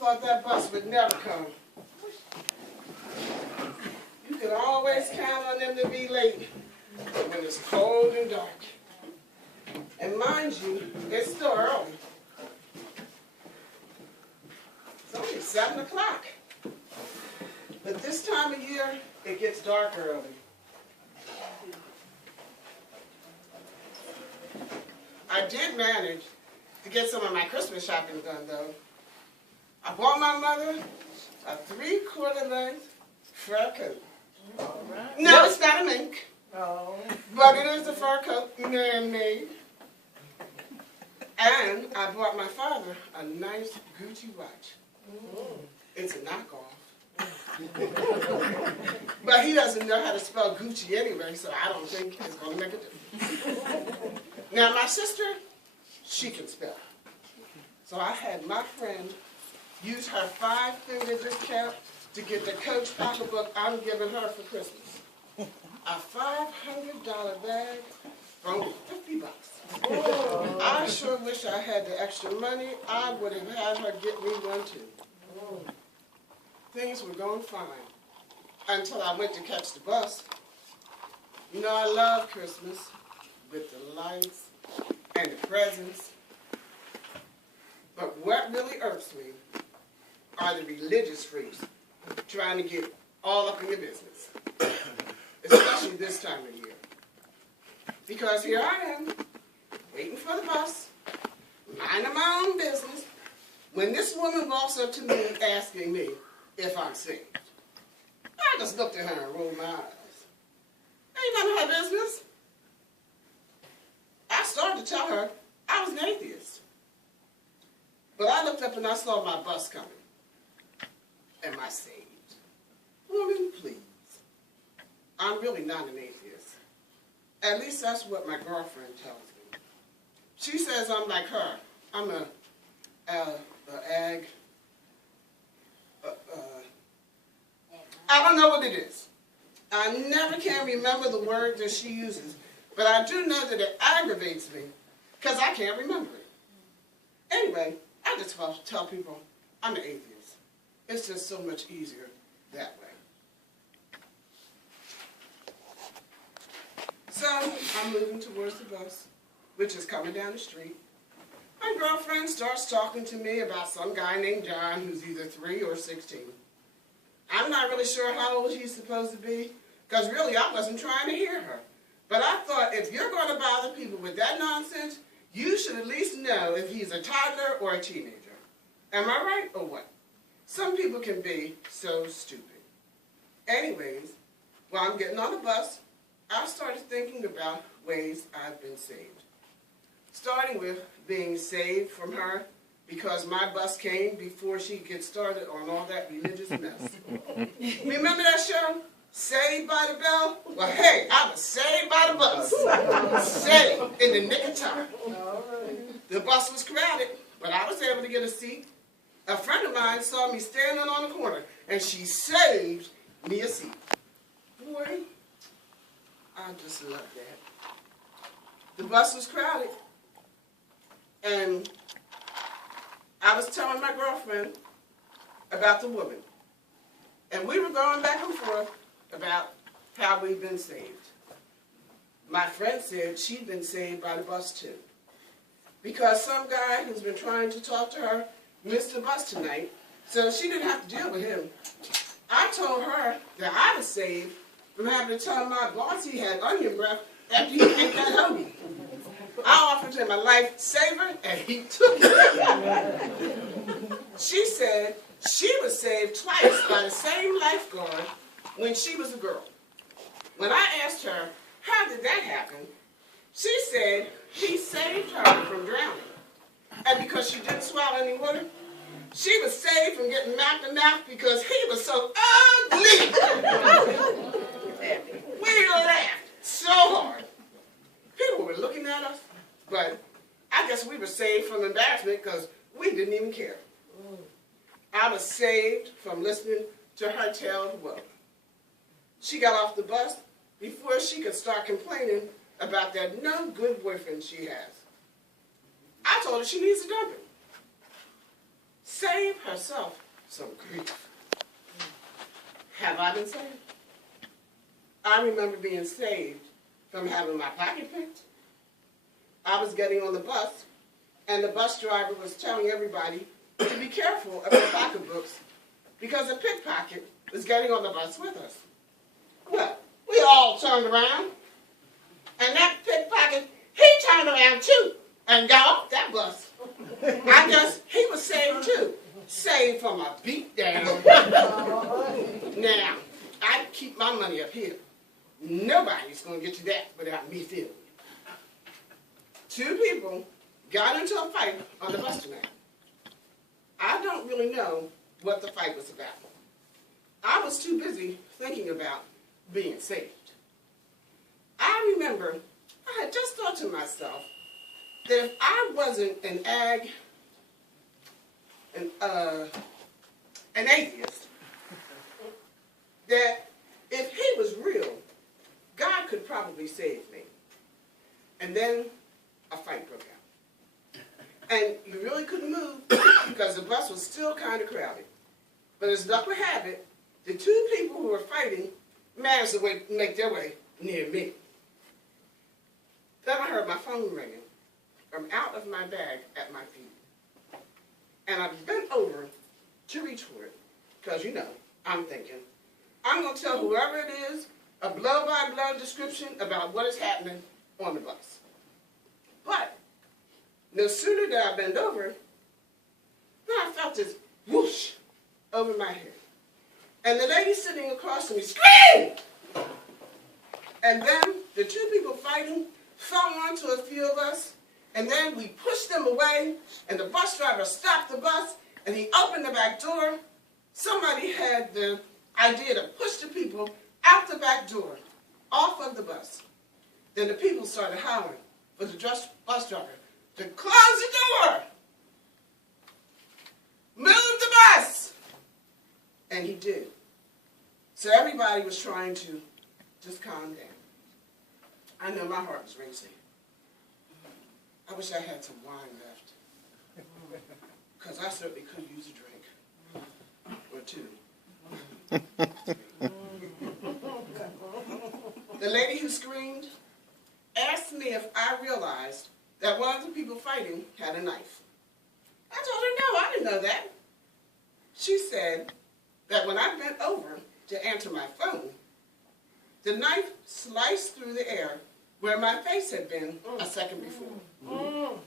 thought that bus would never come. You can always count on them to be late, but when it's cold and dark. And mind you, it's still early. It's only 7 o'clock. But this time of year, it gets dark early. I did manage to get some of my Christmas shopping done, though. I bought my mother a 3/4 length fur coat. All right. No, it's not a mink, Oh. but it is a fur coat, man-made. And I bought my father a nice Gucci watch. It's a knockoff. But he doesn't know how to spell Gucci anyway, so I don't think it's going to make a difference. Now, my sister, she can spell. So I had my friend use her 5-finger discount to get the Coach pocketbook I'm giving her for Christmas. A $500 bag for only $50. I sure wish I had the extra money. I would have had her get me one too. Things were going fine until I went to catch the bus. You know, I love Christmas with the lights and the presents. But what really irks me are the religious freaks trying to get all up in your business, especially this time of year. Because here I am, waiting for the bus, minding my own business, when this woman walks up to me asking me if I'm saved. I just looked at her and rolled my eyes. Ain't none of her business. I started to tell her I was an atheist. But I looked up and I saw my bus coming. Am I saved? Woman, please. I'm really not an atheist. At least that's what my girlfriend tells me. She says I'm like her. I'm a ag. I don't know what it is. I never can remember the word that she uses, but I do know that it aggravates me because I can't remember it. Anyway, I just tell people I'm an atheist. It's just so much easier that way. So I'm moving towards the bus, which is coming down the street. My girlfriend starts talking to me about some guy named John who's either 3 or 16. I'm not really sure how old he's supposed to be, because really I wasn't trying to hear her. But I thought if you're going to bother people with that nonsense, you should at least know if he's a toddler or a teenager. Am I right or what? Some people can be so stupid. Anyways, while I'm getting on the bus, I started thinking about ways I've been saved. Starting with being saved from her because my bus came before she could get started on all that religious mess. Remember that show, Saved by the Bell? Well, hey, I was saved by the bus. Saved in the nick of time. The bus was crowded, but I was able to get a seat. A friend of mine saw me standing on the corner, and she saved me a seat. Boy, I just love that. The bus was crowded, and I was telling my girlfriend about the woman. And we were going back and forth about how we've been saved. My friend said she'd been saved by the bus too. Because some guy who's been trying to talk to her missed the bus tonight, so she didn't have to deal with him. I told her that I was saved from having to tell my boss he had onion breath after he ate that hoagie. I offered him a lifesaver, and he took it. She said she was saved twice by the same lifeguard when she was a girl. When I asked her, how did that happen? She said he saved her from drowning. And because she didn't swallow any water, she was saved from getting mouth to mouth because he was so ugly. We laughed so hard. People were looking at us, but I guess we were saved from embarrassment because we didn't even care. I was saved from listening to her tale of woe. She got off the bus before she could start complaining about that no good boyfriend she has. I told her she needs to dump him. Save herself myself some grief. Have I been saved? I remember being saved from having my pocket picked. I was getting on the bus, and the bus driver was telling everybody to be careful of their pocketbooks because a pickpocket was getting on the bus with us. Well, we all turned around, and that pickpocket, he turned around too and got off that bus. I guess he was saved too. Saved from a beat down. Now, I keep my money up here. Nobody's going to get to that without me feeling it. 2 people got into a fight on the bus tonight. I don't really know what the fight was about. I was too busy thinking about being saved. I remember I had just thought to myself that if I wasn't an atheist, that if he was real, God could probably save me. And then a fight broke out. And you really couldn't move because the bus was still kind of crowded. But as luck would have it, the 2 people who were fighting managed to make their way near me. Then I heard my phone ringing from out of my bag at my feet. And I bent over to reach for it because, you know, I'm thinking, I'm going to tell whoever it is a blow-by-blow description about what is happening on the bus. But no sooner did I bend over than I felt this whoosh over my head. And the lady sitting across from me screamed! And then the 2 people fighting fell onto a few of us, and then we pushed them away, and the bus driver stopped the bus, and he opened the back door. Somebody had the idea to push the people out the back door, off of the bus. Then the people started howling for the bus driver to close the door, move the bus, and he did. So everybody was trying to just calm down. I know my heart was racing. I wish I had some wine left, because I certainly could use a drink or 2. The lady who screamed asked me if I realized that one of the people fighting had a knife. I told her no, I didn't know that. She said that when I bent over to answer my phone, the knife sliced through the air where my face had been a second before.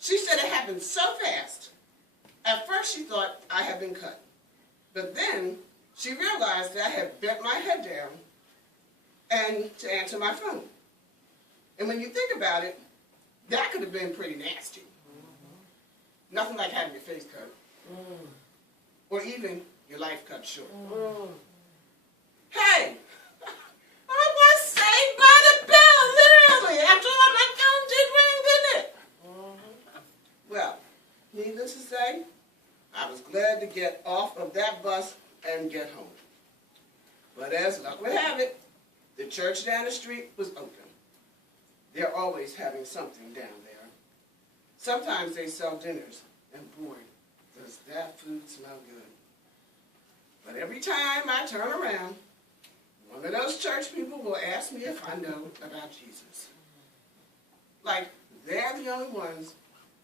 She said it happened so fast. At first she thought I had been cut. But then she realized that I had bent my head down and to answer my phone. And when you think about it, that could have been pretty nasty. Nothing like having your face cut. Or even your life cut short. Hey! I was saved by the bell, literally. After all, my phone did ring, didn't it? Well, needless to say, I was glad to get off of that bus and get home. But as luck would have it, the church down the street was open. They're always having something down there. Sometimes they sell dinners, and boy, does that food smell good. But every time I turn around, one of those church people will ask me if I know about Jesus. Like they're the only ones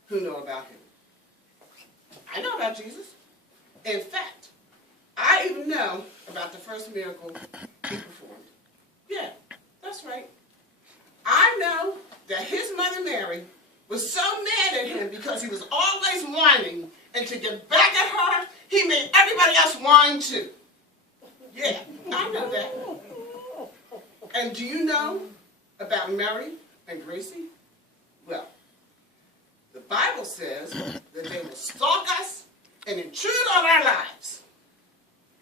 who know about him. I know about Jesus. In fact, I even know about the first miracle he performed. Yeah, that's right. I know that his mother Mary was so mad at him because he was always whining, and to get back at her, he made everybody else whine too. Yeah, I know that. And do you know about Mary and Gracie? Well, the Bible says that they will stalk us and intrude on our lives.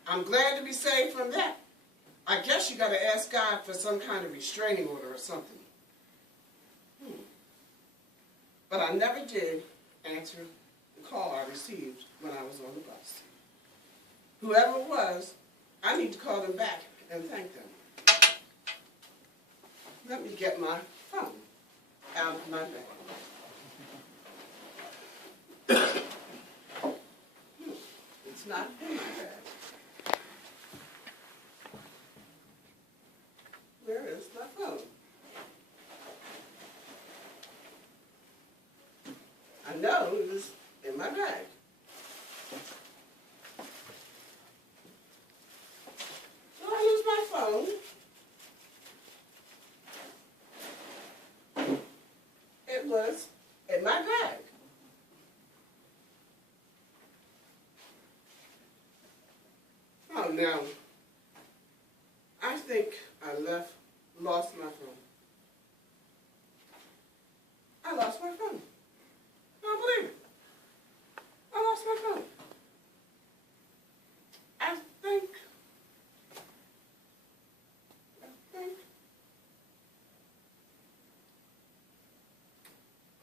I'm glad to be saved from that. I guess you got to ask God for some kind of restraining order or something. But I never did answer the call I received when I was on the bus. Whoever it was, I need to call them back and thank them. Let me get my phone out of my bag. It's It's not in my bag. Where is my phone? I know it was in my bag. So I lose my phone. It was in my bag. Oh no. I think I lost my phone. I lost my phone. I don't believe it. I lost my phone. I think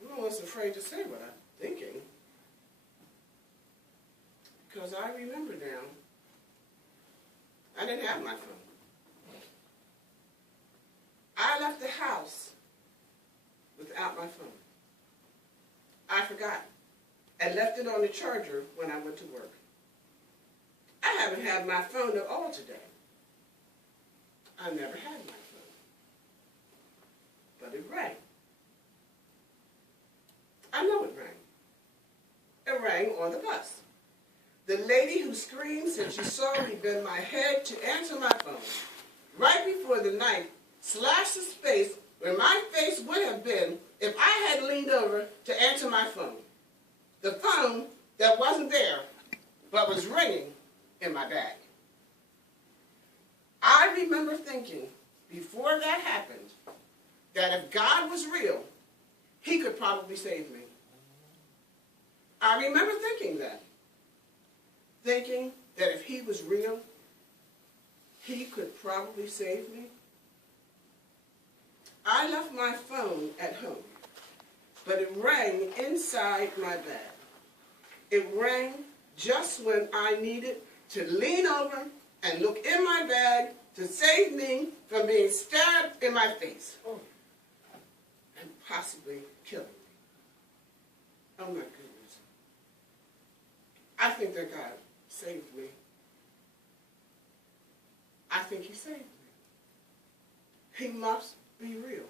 I'm almost afraid to say what I'm thinking, because I remember now, I didn't have my phone. I left the house without my phone. I forgot and left it on the charger when I went to work. I haven't had my phone at all today. I never had my phone. But it rang. I know it rang. It rang on the bus. The lady who screamed said she saw me bend my head to answer my phone. Right before the knife slashed the space where my face would have been if I had leaned over to answer my phone. The phone that wasn't there, but was ringing in my bag. I remember thinking, before that happened, that if God was real, he could probably save me. I remember thinking that. Thinking that if he was real, he could probably save me. I left my phone at home, but it rang inside my bag. It rang just when I needed to lean over and look in my bag to save me from being stabbed in my face and possibly killing me. Oh my goodness. I think that God saved me. I think he saved me. He must be real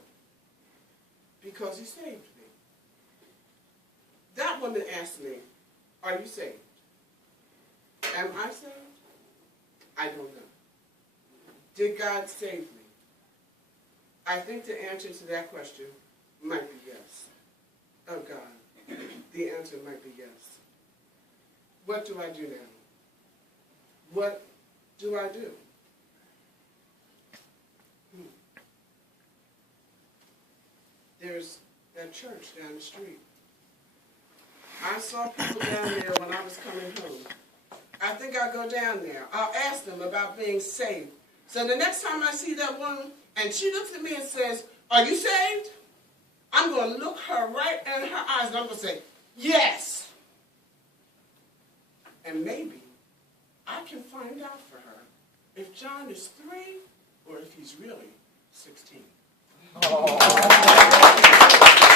because he saved me. That woman asked me, are you saved? Am I saved? I don't know. Did God save me? I think the answer to that question might be yes. Oh God, the answer might be yes. What do I do now? What do I do? There's that church down the street. I saw people down there when I was coming home. I think I'll go down there. I'll ask them about being saved. So the next time I see that woman and she looks at me and says, are you saved? I'm going to look her right in her eyes and I'm going to say, yes. And maybe I can find out for her if John is 3 or if he's really 16. Oh.